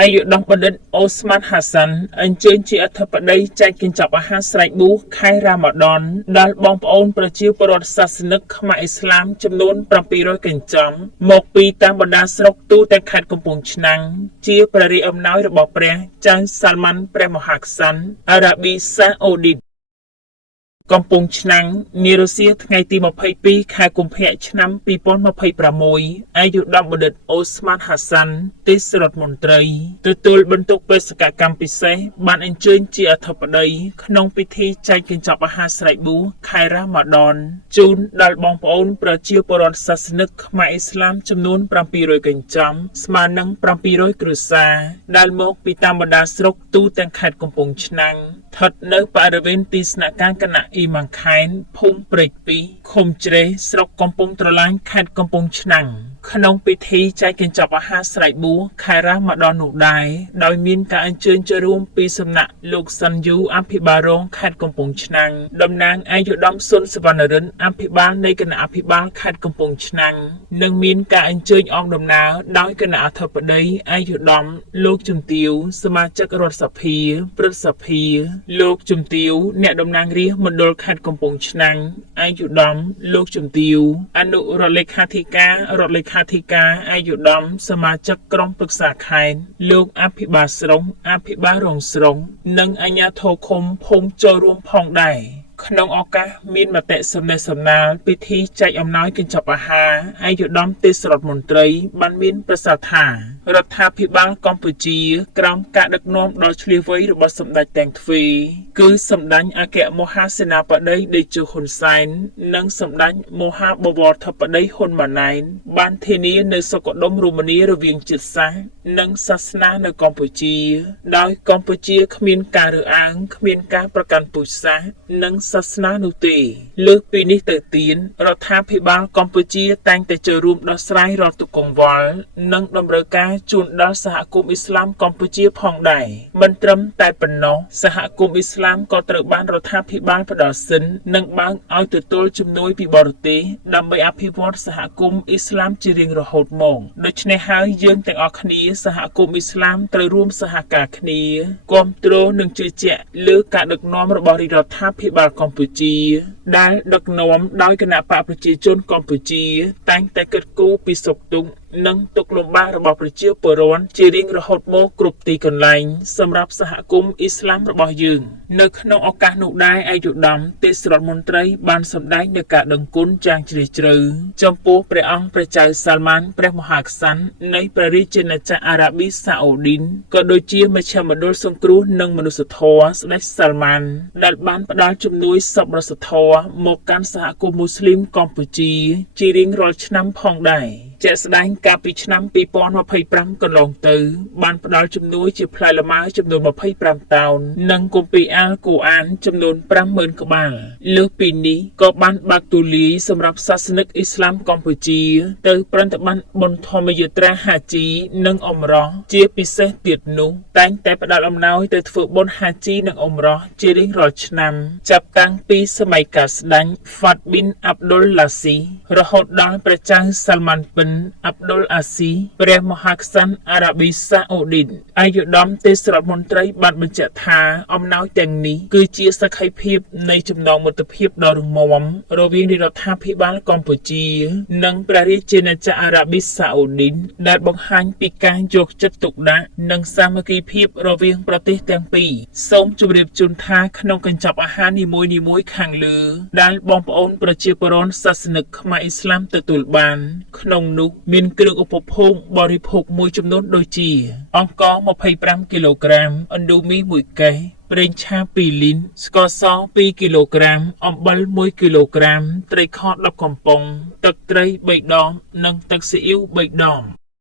អាយុដំបណ្ឌិតអូស្មានហាសាន់អញ្ជើញជាអធិបតីចែកកញ្ចប់អាហារស្រែកបួសខែរ៉ាម៉ាដនដល់បងប្អូនប្រជាពលរដ្ឋសាសនិកខ្មែរឥស្លាមចំនួន700កញ្ចប់មកពីតាមបណ្ដាស្រុកទូទាំងខេត្តកំពង់ឆ្នាំងជាព្រះរាជអំណោយរបស់ព្រះចៅសាល់ម៉ាន់ព្រះមហាក្សត្រអារ៉ាប៊ីសាអូឌីតកំពង់ឆ្នាំងនារុស្ស៊ីថ្ងៃទី22ខែកុម្ភៈឆ្នាំ2026អាយុដំបណ្ឌិតអូស្មានហាសាន់ទេសរដ្ឋមន្ត្រីទទួលបន្ទុកបេសកកម្មពិសេសបានអញ្ជើញជាអធិបតីក្នុងពិធីចែកកញ្ចប់អាហារស្រែកបួសខែរ៉ាម៉ាដនជូនដល់បងប្អូនប្រជាពលរដ្ឋសាសនិកខ្មែរឥស្លាមចំនួន700កញ្ចប់ស្មើនឹង700គ្រួសារដែលមកពីតាមបណ្ដាស្រុកទូទាំងខេត្តកំពង់ឆ្នាំងស្ថិតនៅបរិវេណទីស្នាក់ការគណៈអ៊ីម៉ាំងខែនភូមិព្រែក2ឃុំជ្រេះស្រុកកំពង់ត្រឡាញខេត្តកំពង់ឆ្នាំងក្នុងពិធីចែកកញ្ចប់អាហារស្រែកបួសខែរ៉ាម៉ាដននោះដែរដោយមានការអញ្ជើញចូលរួមពីសំណាក់លោកសាន់យូអភិបាលរងខេត្តកំពង់ឆ្នាំងតំណាងអាយុដំសុនសវណ្ណរិនអភិបាលនៃគណៈអភិបាលខេត្តកំពង់ឆ្នាំងនិងមានការអញ្ជើញអមដំណើរដោយគណៈអធិបតីអាយុដំលោកជំទាវសមាជិករដ្ឋសភាព្រឹទ្ធសភាលោកជំទាវអ្នកតំណាងរាស្ត្រមណ្ឌលខេត្តកំពង់ឆ្នាំងអាយុដំលោកជំទាវអនុរដ្ឋលេខាធិការរដ្ឋលេខាធិការអាយុដំសមាជិកក្រុមប្រឹក្សាខេត្តលោកអភិបាលស្រុងអភិបាលរងស្រុងនិងអាជ្ញាធរឃុំភូមិចូលរួមផងដែរក្នុងឱកាសមានមតិសំណេះសំណាលពិធីចែកអំណោយកញ្ចប់អាហារអាយុដំទេសរដ្ឋមន្ត្រីបានមានប្រសាសន៍ថារដ្ឋាភិបាលកម្ពុជាក្រោមការដឹកនាំដ៏ឆ្លៀសវៃរបស់សម្ដេចតេងទ្វីគឺសម្ដេចអគ្គមហាសេនាបតីតេជោហ៊ុនសែននិងសម្ដេចមហាបវរធិបតីហ៊ុនម៉ាណែតបានធានានូវសុខដុមរមនារវាងជាតិសាសន៍និងសាសនានៅកម្ពុជាដោយកម្ពុជាគ្មានការរើសអើងគ្មានការប្រកាន់ពូជសាសន៍និងសាសនានោះទេលើសពីនេះទៅទៀតរដ្ឋាភិបាលកម្ពុជាតែងតែចូលរួមដោះស្រាយរាល់ទុក្ខកង្វល់និងតម្រូវការជូនដល់សហគមន៍ឥស្លាមកម្ពុជាផងដែរមិនត្រឹមតែប៉ុណ្ណោះសហគមន៍ឥស្លាមក៏ត្រូវបានរដ្ឋាភិបាលផ្ដល់សិននិងបើកឲ្យទទួលជំនួយពីបរទេសដើម្បីអភិវឌ្ឍសហគមន៍ឥស្លាមជារៀងរហូតមកដូច្នេះហើយយើងទាំងអស់គ្នាសហគមន៍ឥស្លាមត្រូវរួមសហការគ្នាគាំទ្រនិងជឿជាក់លើការដឹកនាំរបស់រដ្ឋាភិបាលកម្ពុជាដែលដឹកនាំដោយគណៈបកប្រជាជនកម្ពុជាតែងតែគិតគូរពីសុខទុក្ខនិងទុក្ខលំបាករបស់ប្រជាពលរដ្ឋជារៀងរហូតមកគ្រប់ទីកន្លែងសម្រាប់សហគមន៍ឥស្លាមរបស់យើងនៅក្នុងឱកាសនោះដែរអាយុដំទេសរដ្ឋមន្ត្រីបានសម្ដែងនូវការដឹងគុណយ៉ាងជ្រាលជ្រៅចំពោះព្រះអង្គព្រះចៅសាល់ម៉ាន់ព្រះមហាក្សត្រនៃព្រះរាជាណាចក្រអារ៉ាប៊ីសាអូឌីនក៏ដូចជាមជ្ឈមណ្ឌលសង្គ្រោះនិងមនុស្សធម៌ស្ដេចសាល់ម៉ាន់ដែលបានផ្ដល់ជំនួយសប្បុរសធម៌មកកាន់សហគមន៍មូស្លីមកម្ពុជាជារៀងរាល់ឆ្នាំផងដែរជាក់ស្ដែងកាលពីឆ្នាំ2025កន្លងទៅបានផ្ដល់ជំនួយជាផ្លែលម៉ើចំនួន25តោននិងគម្ពីរអាល់កុរអានចំនួន50000ក្បាលលើសពីនេះក៏បានបើកទូលាយសម្រាប់សាសនិកឥស្លាមកម្ពុជាទៅប្រតិបត្តិបុណ្យធម្មយាត្រាហាជីនិងអ៊ុំរ៉ោះជាពិសេសទៀតនោះតែងតែផ្ដល់អំណោយទៅធ្វើបុណ្យហាជីនិងអ៊ុំរ៉ោះជារៀងរាល់ឆ្នាំចាប់តាំងពីសម័យកាលស្ដេចហ្វាត់ប៊ីនអាប់ឌុលឡាស៊ីរហូតដល់ព្រះចៅសាល់ម៉ាន់ប៊ិនអាប់ឌុលអាស៊ីព្រះមហាក្សត្រអារ៉ាប៊ីសាអូឌីនអាយុដំទេសរដ្ឋមន្ត្រីបានបញ្ជាក់ថាអំណោយទាំងនេះគឺជាសក្ខីភាពនៃចំណងមិត្តភាពដ៏រឹងមាំរវាងរដ្ឋាភិបាលកម្ពុជានិងព្រះរាជាណាចក្រអារ៉ាប៊ីសាអូឌីនដែលបង្ហាញពីការយកចិត្តទុកដាក់និងសាមគ្គីភាពរវាងប្រទេសទាំងពីរសូមជម្រាបជូនថាក្នុងកញ្ចប់អាហារនីមួយៗខាងលើដែលបងប្អូនប្រជាពលរដ្ឋសាសនិកខ្មែរឥស្លាមទទួលបានក្នុងនោះមានគ្រឿងឧបភោគបរិភោគមួយចំនួនដូចជាអង្ករ25គីឡូក្រាមអណ្ដូងមី1កេសប្រេងឆា2លីត្រស្ករស2គីឡូក្រាមអំបិល1គីឡូក្រាមត្រីខ10កំប៉ុងទឹកត្រី3ដងនិងទឹកស៊ីអ៊ីវ3ដង